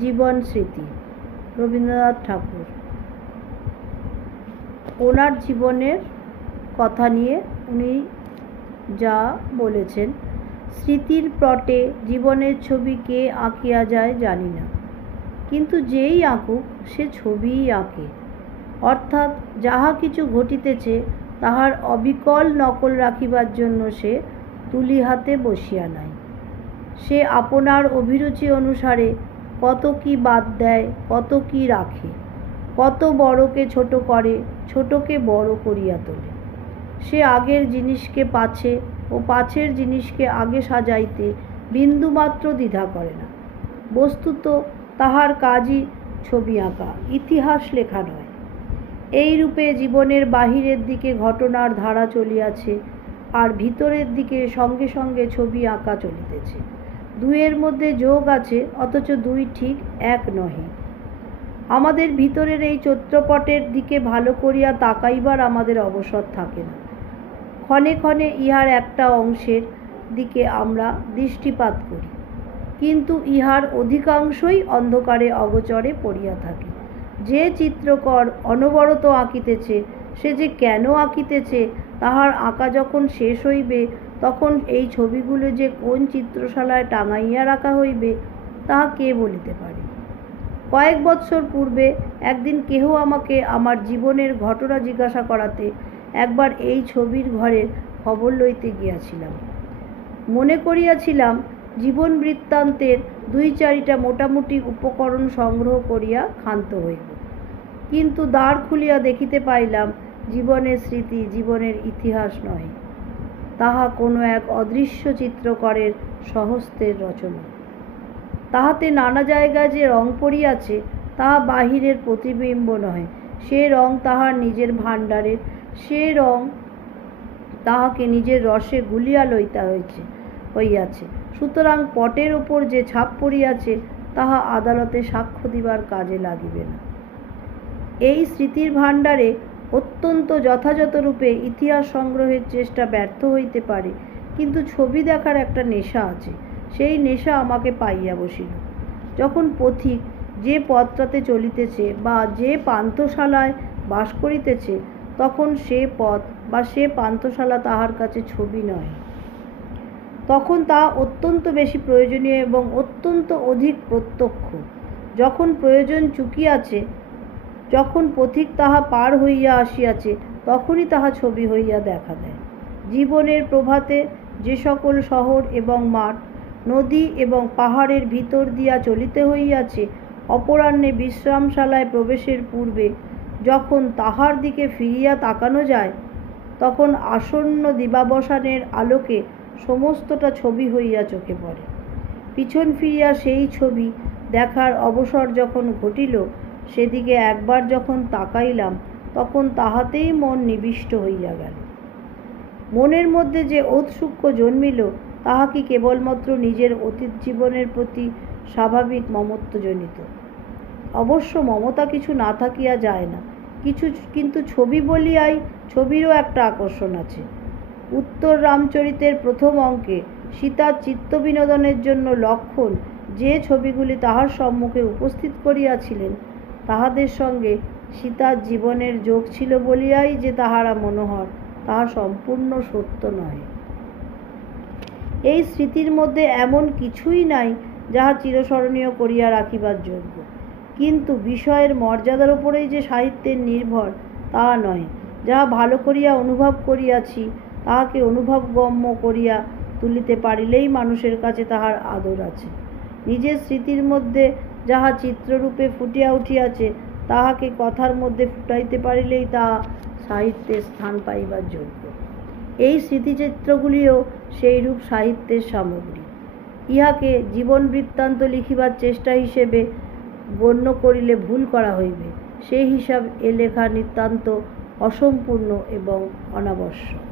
জীবন স্মৃতি, রবীন্দ্রনাথ ঠাকুর। ওনার জীবনের কথা নিয়ে উনি যা বলেছেন, স্মৃতির পটে জীবনের ছবি কে আঁকিয়া যায় জানি না, কিন্তু যেই আঁকুক সে ছবিই আঁকে। অর্থাৎ যাহা কিছু ঘটিতেছে তাহার অবিকল নকল রাখিবার জন্য সে তুলি হাতে বসিয়া নাই। সে আপনার অভিরুচি অনুসারে কত কি বাদ দেয়, কত কি রাখে, কত বড়কে ছোট করে, ছোটকে বড় করিয়া তোলে। সে আগের জিনিসকে পাছে ও পাছের জিনিসকে আগে সাজাইতে বিন্দুমাত্র দ্বিধা করে না। বস্তুত তাহার কাজই ছবি আঁকা, ইতিহাস লেখা নয়। এই রূপে জীবনের বাহিরের দিকে ঘটনার ধারা চলিয়াছে, আর ভিতরের দিকে সঙ্গে সঙ্গে ছবি আঁকা চলিতেছে। দুইয়ের মধ্যে যোগ আছে, অথচ দুই ঠিক এক নহে। আমাদের ভিতরের এই চিত্রপটের দিকে ভালো করিয়া তাকাইবার আমাদের অবসর থাকে না। ক্ষণে ক্ষণে ইহার একটা অংশের দিকে আমরা দৃষ্টিপাত করি, কিন্তু ইহার অধিকাংশই অন্ধকারে অগোচরে পড়িয়া থাকে। যে চিত্রকর অনবরত আঁকিতেছে, সে যে কেন আঁকিতেছে, তাহার আঁকা যখন শেষ হইবে তখন এই ছবিগুলো যে কোন চিত্রশালায় টাঙাইয়া রাখা হইবে তাহা কে বলিতে পারে। কয়েক বৎসর পূর্বে একদিন কেহ আমাকে আমার জীবনের ঘটনা জিজ্ঞাসা করাতে একবার এই ছবির ঘরের খবর লইতে গিয়াছিলাম। মনে করিয়াছিলাম জীবন বৃত্তান্তের 2-4টা মোটামুটি উপকরণ সংগ্রহ করিয়া ক্ষান্ত হইব, কিন্তু দ্বার খুলিয়া দেখিতে পাইলাম জীবনের স্মৃতি, জীবনের ইতিহাস নহে, তাহা কোনো এক অদৃশ্য চিত্রকরের স্বহস্তের রচনা। তাহাতে নানা জায়গায় যে রং পড়িয়াছে তাহা বাহিরের প্রতিবিম্ব নহে, সে রং তাহার নিজের ভাণ্ডারের, সে রং তাহাকে নিজের রসে গুলিয়া লইতে হইয়াছে। সুতরাং পটের ওপর যে ছাপ পড়িয়াছে তাহা আদালতে সাক্ষ্য দিবার কাজে লাগিবে না। এই স্মৃতির ভাণ্ডারে অত্যন্ত যথাযথরূপে ইতিহাস সংগ্রহের চেষ্টা ব্যর্থ হইতে পারে, কিন্তু ছবি দেখার একটা নেশা আছে, সেই নেশা আমাকে পাইয়া বসিল। যখন পথিক যে পথটাতে চলিতেছে বা যে পান্থশালায় বাস করিতেছে, তখন সে পথ বা সে পান্থশালা তাহার কাছে ছবি নয়। তখন তা অত্যন্ত বেশি প্রয়োজনীয় এবং অত্যন্ত অধিক প্রত্যক্ষ। যখন প্রয়োজন চুকিয়াছে, যখন পথিক তাহা পার হইয়া আসিয়াছে, তখনই তাহা ছবি হইয়া দেখা দেয়। জীবনের প্রভাতে যে সকল শহর এবং মাঠ, নদী এবং পাহাড়ের ভিতর দিয়া চলিতে হইয়াছে, অপরাহ্নে বিশ্রামশালায় প্রবেশের পূর্বে যখন তাহার দিকে ফিরিয়া তাকানো যায়, তখন আসন্ন দিবাবসানের আলোকে সমস্তটা ছবি হইয়া চোখে পড়ে। পিছন ফিরিয়া সেই ছবি দেখার অবসর যখন ঘটিল, সেদিকে একবার যখন তাকাইলাম, তখন তাহাতেই মন নিবিষ্ট হইয়া গেল। মনের মধ্যে যে ঔৎসুক্য জন্মিল, তাহা কি কেবলমাত্র নিজের অতীত জীবনের প্রতি স্বাভাবিক মমত্বজনিত? অবশ্য মমতা কিছু না থাকিয়া যায় না, কিন্তু ছবি বলিয়াই ছবিরও একটা আকর্ষণ আছে। উত্তর রামচরিতের প্রথম অঙ্কে সীতার চিত্তবিনোদনের জন্য লক্ষ্মণ যে ছবিগুলি তাহার সম্মুখে উপস্থিত করিয়াছিলেন, তাহাদের সঙ্গে সীতার জীবনের যোগ ছিল বলিয়াই যে তাহারা মনোহর, তাহা সম্পূর্ণ সত্য নয়। এই স্মৃতির মধ্যে এমন কিছুই নাই যাহা চিরস্মরণীয় করিয়া রাখিবার যোগ্য, কিন্তু বিষয়ের মর্যাদার উপরেই যে সাহিত্যের নির্ভর তাহা নয়। যাহা ভালো করিয়া অনুভব করিয়াছি তাহাকে অনুভবগম্য করিয়া তুলিতে পারিলেই মানুষের কাছে তাহার আদর আছে। নিজের স্মৃতির মধ্যে যাহা চিত্ররূপে ফুটিয়া উঠিয়াছে তাহাকে কথার মধ্যে ফুটাইতে পারিলেই তাহা সাহিত্যে স্থান পাইবার যোগ্য। এই স্মৃতিচিত্রগুলিও সেইরূপ সাহিত্যের সামগ্রী। ইহাকে জীবন বৃত্তান্ত লিখিবার চেষ্টা হিসেবে গণ্য করিলে ভুল করা হইবে। সেই হিসাব এ লেখা নিতান্ত অসম্পূর্ণ এবং অনাবশ্যক।